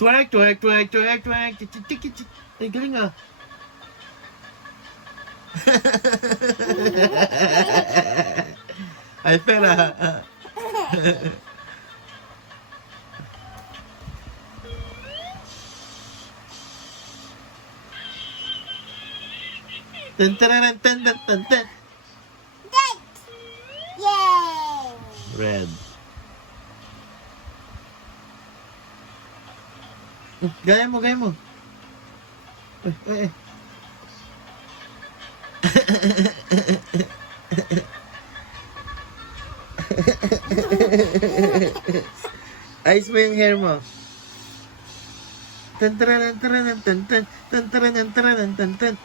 Twerk, twerk, twerk, twerk, twerk. Ay, galing ah. Ay, pera. Tan tan tan tan tan tan. Date! Yay! Red. Gaya mo, gaya mo. Eh. Ayos mo yung hair mo. Tan tan tan tan tan tan tan tan tan tan tan tan.